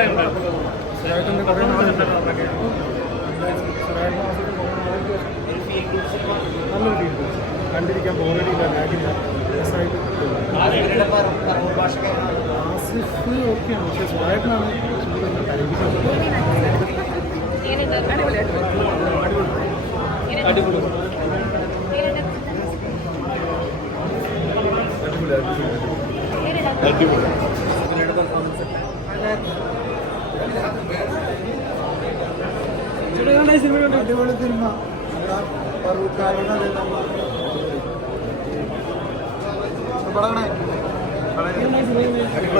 സുരാജിന്റെ കുറേ കണ്ടിരിക്കാൻ ബോറടിയില്ല അടിപൊളി അടിപൊളി അടിപൊളി. സിനിമ. ശരിക്കും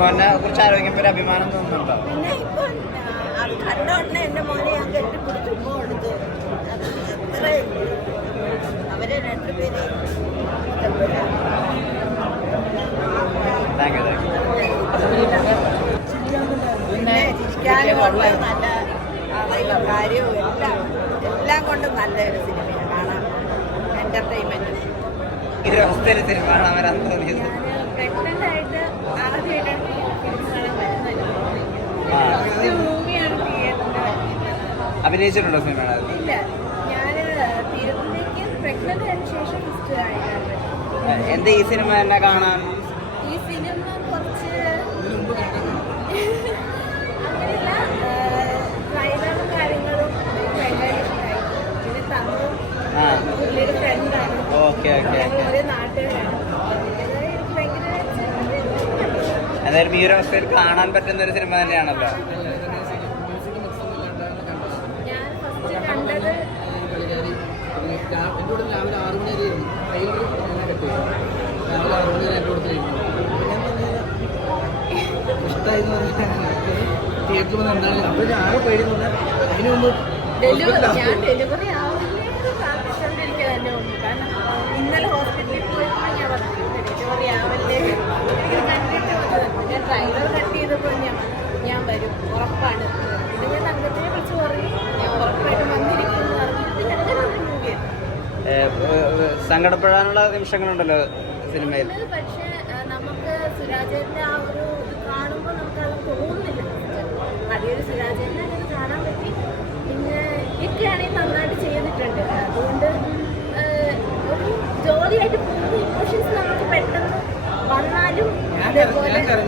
മോനെ കുറിച്ച് ആലോചിക്കുമ്പോൾ ഒരു അഭിമാനം തോന്നുന്നുണ്ടോ? പിന്നെ ഇപ്പൊ അത് കണ്ട ഉടനെ എന്റെ മോനെ ഞാൻ കെട്ടിപ്പിടിച്ച് ഉമ്മ കൊടുത്തു. അത് ഉള്ളൂ. അവരെ രണ്ടുപേരെ താങ്ക് യു താങ്ക് യു പിന്നെ ചിരിക്കാനും ഉള്ള നല്ല കാര്യവും എല്ലാം എല്ലാം കൊണ്ടും നല്ലൊരു സിനിമയാണ്. കാണാൻ എന്റർടൈൻമെന്റ് ഈ ഒരു അവസ്ഥയിൽ സിനിമ കാണാൻ വരാൻ തോന്നിയത് അഭിനയിച്ചിട്ടുണ്ടോ സിനിമ ഇല്ല. ഞാൻ തിരുവനന്തപുരത്തേക്ക് പ്രഗ്നന്റ് ആയതിനു ശേഷം ഫസ്റ്റ് എന്താ ഈ സിനിമ തന്നെ കാണാൻ? ഈ സിനിമ കുറച്ച് അങ്ങനെയല്ല ട്രailer-ഉം കാര്യങ്ങളും ഭയങ്കര ഇഷ്ടമായി പിന്നെ ഫ്രണ്ടാണ് ഓക്കെ ഓക്കെ എന്തായാലും ഈ ഒരു അവസ്ഥയിൽ കാണാൻ പറ്റുന്ന ഒരു സിനിമ തന്നെയാണല്ലോ. ഞാൻ ഫസ്റ്റ് കണ്ടത് എന്നോട് രാവിലെ ആറ് മണി വരെ ട്രെയിലർ കെട്ടി രാവിലെ ആറ് മണി വരെ എന്റെ കൂടെ ഇരുന്നു ഞാൻ പറഞ്ഞത് ഇഷ്ടമായി തിയേറ്ററിൽ വന്ന് എന്താണ് അപ്പോൾ ഞാൻ ആകെ പറഞ്ഞാൽ അതിന് മുമ്പ് ഞാൻ ഡെലിവറി ആവില്ലേ ഉറപ്പാണ്. പിന്നെ ഞാൻ തങ്കത്തിനെ വിളിച്ച് പറഞ്ഞു ഞാൻ ഉറപ്പായിട്ടും ഞങ്ങൾ മൂവിയാണ് സങ്കടപ്പെടാനുള്ള നിമിഷങ്ങളുണ്ടല്ലോ സിനിമയിൽ. പക്ഷേ നമുക്ക് സുരാജേന്റെ ആ ഒരു ഇത് കാണുമ്പോൾ നമുക്ക് അത് തോന്നുന്നില്ല പഴയൊരു സുരാജേന്റെ അങ്ങനെ കാണാൻ പറ്റി. പിന്നെ ഇതൊക്കെയാണെങ്കിൽ നന്നായിട്ട് ചെയ്തിട്ടുണ്ട്. അതുകൊണ്ട് ഒരു ജോലിയായിട്ട് പോകുന്ന ഇമോഷൻസ് നമുക്ക് പെട്ടെന്ന് വന്നാലും അതേപോലെ ഞാൻ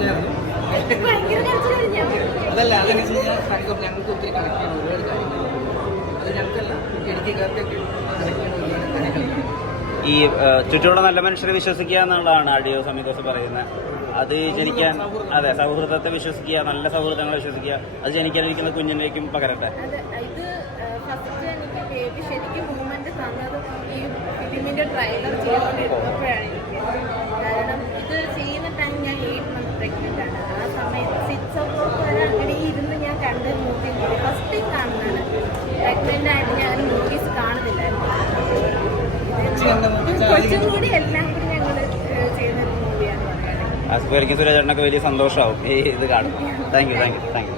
ഭയങ്കര കരച്ചിൽ കഴിഞ്ഞാൽ അതല്ല കഴിഞ്ഞാൽ സംഘം ഞങ്ങൾക്ക് ഒത്തിരി കണക്ട് ചെയ്യുന്ന ഒരുപാട് കാര്യങ്ങൾ അത് ഞങ്ങൾക്കല്ല ഇടുക്കിക്കാർക്കൊക്കെ കണക്ട് ചെയ്യാൻ ഒരുപാട് കാര്യങ്ങളുണ്ട്. ഈ ചുറ്റുമുള്ള നല്ല മനുഷ്യരെ വിശ്വസിക്കുക എന്നുള്ളതാണ് ആഡിയോ സമീതോസ് പറയുന്നത്. അത് ജനിക്കാൻ അതെ സൗഹൃദത്തെ വിശ്വസിക്കുക നല്ല സൗഹൃദങ്ങളെ വിശ്വസിക്കുക അത് ജനിക്കാനിരിക്കുന്ന കുഞ്ഞിനേക്കും പകരട്ടെ. ഇത് ഫസ്റ്റ് എനിക്ക് ബേബി ശരിക്കും മൂവ്മെന്റ് തന്നത് ഈ ഫിലിമിന്റെ ട്രailer ചെയ്തുകൊണ്ടിരുന്നപ്പോഴാണ് എനിക്ക്. കാരണം ഇത് ചെയ്യുന്ന ടൈം ഞാൻ എയ്റ്റ് മന്ത് പ്രഗ്നന്റ് ആണ്. ആ സമയത്ത് സിക്സ് ഇരുന്ന് മൂവി ഫസ്റ്റ് ടൈം കാണുന്നതാണ്. പ്രഗ്നന്റ് ആയിട്ട് ഞാൻ മൂവീസ് കാണുന്നില്ലായിരുന്നു. കൊച്ചും കൂടി എല്ലാം കൂടി ഞങ്ങൾ ചെയ്തൊരു മൂവിയാണ് ആസ്പരിക്കും സുരേഷേട്ടനൊക്കെ വലിയ സന്തോഷമാവും. ഈ ഇത് കാണും thank you thank you thank you